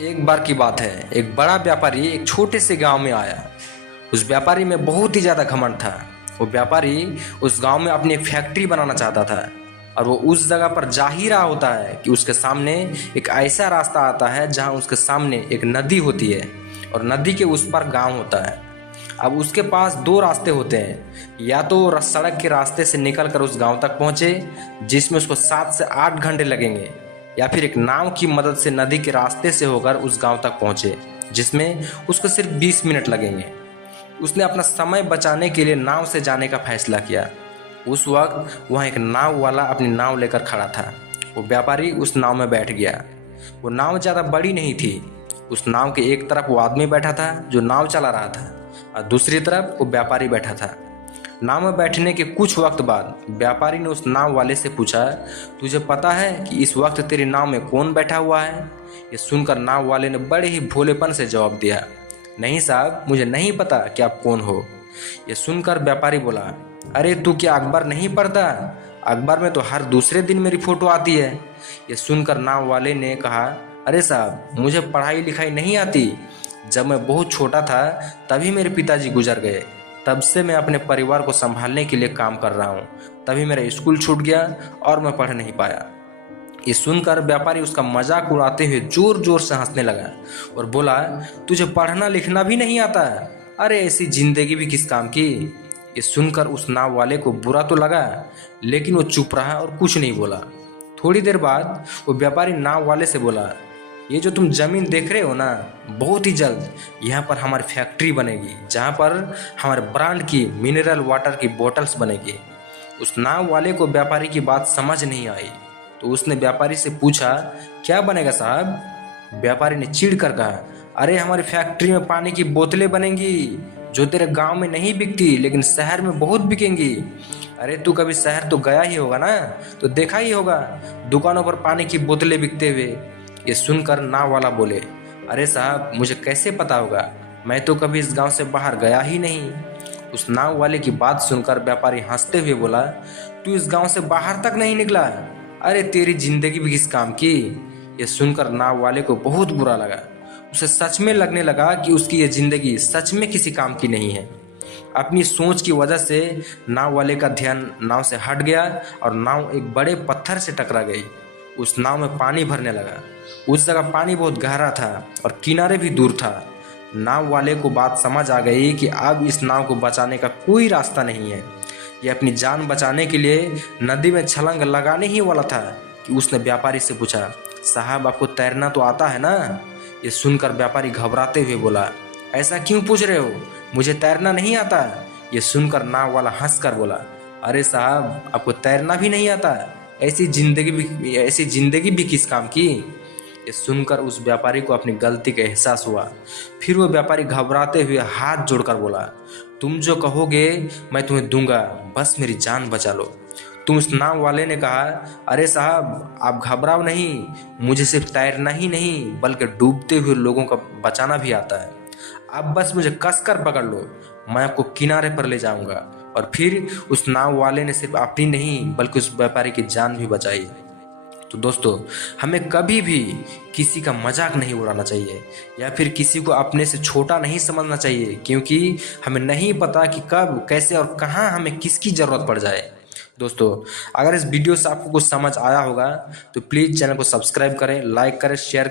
एक बार की बात है, एक बड़ा व्यापारी एक छोटे से गांव में आया। उस व्यापारी में बहुत ही ज़्यादा घमंड था। वो व्यापारी उस गांव में अपनी एक फैक्ट्री बनाना चाहता था और वो उस जगह पर जा ही रहा होता है कि उसके सामने एक ऐसा रास्ता आता है जहां उसके सामने एक नदी होती है और नदी के उस पार गांव होता है। अब उसके पास दो रास्ते होते हैं, या तो सड़क के रास्ते से निकलकर उस गांव तक पहुंचे जिसमें उसको 7 से 8 घंटे लगेंगे, या फिर एक नाव की मदद से नदी के रास्ते से होकर उस गांव तक पहुंचे जिसमें उसको सिर्फ 20 मिनट लगेंगे। उसने अपना समय बचाने के लिए नाव से जाने का फैसला किया। उस वक्त वहाँ एक नाव वाला अपनी नाव लेकर खड़ा था। वो व्यापारी उस नाव में बैठ गया। वो नाव ज़्यादा बड़ी नहीं थी। उस नाव के एक तरफ वो आदमी बैठा था जो नाव चला रहा था और दूसरी तरफ वो व्यापारी बैठा था। नाव में बैठने के कुछ वक्त बाद व्यापारी ने उस नाव वाले से पूछा, तुझे पता है कि इस वक्त तेरी नाव में कौन बैठा हुआ है? ये सुनकर नाव वाले ने बड़े ही भोलेपन से जवाब दिया, नहीं साहब, मुझे नहीं पता कि आप कौन हो। ये सुनकर व्यापारी बोला, अरे तू क्या अखबार नहीं पढ़ता? अखबार में तो हर दूसरे दिन मेरी फोटो आती है। ये सुनकर नाव वाले ने कहा, अरे साहब, मुझे पढ़ाई लिखाई नहीं आती। जब मैं बहुत छोटा था तभी मेरे पिताजी गुजर गए। तब से मैं अपने परिवार को संभालने के लिए काम कर रहा हूँ। तभी मेरा स्कूल छूट गया और मैं पढ़ नहीं पाया। ये सुनकर व्यापारी उसका मजाक उड़ाते हुए जोर जोर से हंसने लगा और बोला, तुझे पढ़ना लिखना भी नहीं आता? अरे ऐसी जिंदगी भी किस काम की? ये सुनकर उस नाव वाले को बुरा तो लगा, लेकिन वो चुप रहा और कुछ नहीं बोला। थोड़ी देर बाद वो व्यापारी नाव वाले से बोला, ये जो तुम जमीन देख रहे हो ना, बहुत ही जल्द यहाँ पर हमारी फैक्ट्री बनेगी जहाँ पर हमारे ब्रांड की मिनरल वाटर की बोतल्स बनेगी। उस नाव वाले को व्यापारी की बात समझ नहीं आई, तो उसने व्यापारी से पूछा, क्या बनेगा साहब? व्यापारी ने चिढ़ कर कहा, अरे हमारी फैक्ट्री में पानी की बोतलें बनेंगी जो तेरे गांव में नहीं बिकती लेकिन शहर में बहुत बिकेंगी। अरे तू कभी शहर तो गया ही होगा ना, तो देखा ही होगा दुकानों पर पानी की बोतलें बिकते हुए। ये सुनकर नाव वाला बोले, अरे साहब, मुझे कैसे पता होगा? मैं तो कभी इस गांव से बाहर गया ही नहीं। उस नाव वाले की बात सुनकर व्यापारी हंसते हुए बोला, तू इस गांव से बाहर तक नहीं निकला? अरे तेरी जिंदगी भी किस काम की? ये सुनकर नाव वाले को बहुत बुरा लगा। उसे सच में लगने लगा कि उसकी ये जिंदगी सच में किसी काम की नहीं है। अपनी सोच की वजह से नाव वाले का ध्यान नाव से हट गया और नाव एक बड़े पत्थर से टकरा गई। उस नाव में पानी भरने लगा। उस जगह पानी बहुत गहरा था और किनारे भी दूर था। नाव वाले को बात समझ आ गई कि अब इस नाव को बचाने का कोई रास्ता नहीं है। ये अपनी जान बचाने के लिए नदी में छलांग लगाने ही वाला था कि उसने व्यापारी से पूछा, साहब, आपको तैरना तो आता है ना? ये सुनकर व्यापारी घबराते हुए बोला, ऐसा क्यों पूछ रहे हो? मुझे तैरना नहीं आता। ये सुनकर नाव वाला हंसकर बोला, अरे साहब, आपको तैरना भी नहीं आता? ऐसी जिंदगी भी किस काम की? ये सुनकर उस व्यापारी को अपनी गलती का एहसास हुआ। फिर वो व्यापारी घबराते हुए हाथ जोड़कर बोला, तुम जो कहोगे मैं तुम्हें दूंगा, बस मेरी जान बचा लो। तुम उस नाव वाले ने कहा, अरे साहब, आप घबराओ नहीं, मुझे सिर्फ तैरना ही नहीं बल्कि डूबते हुए लोगों का बचाना भी आता है। आप बस मुझे कसकर पकड़ लो, मैं आपको किनारे पर ले जाऊंगा। और फिर उस नाव वाले ने सिर्फ अपनी नहीं बल्कि उस व्यापारी की जान भी बचाई। तो दोस्तों, हमें कभी भी किसी का मजाक नहीं उड़ाना चाहिए या फिर किसी को अपने से छोटा नहीं समझना चाहिए, क्योंकि हमें नहीं पता कि कब, कैसे और कहाँ हमें किसकी ज़रूरत पड़ जाए। दोस्तों, अगर इस वीडियो से आपको कुछ समझ आया होगा तो प्लीज़ चैनल को सब्सक्राइब करें, लाइक करें, शेयर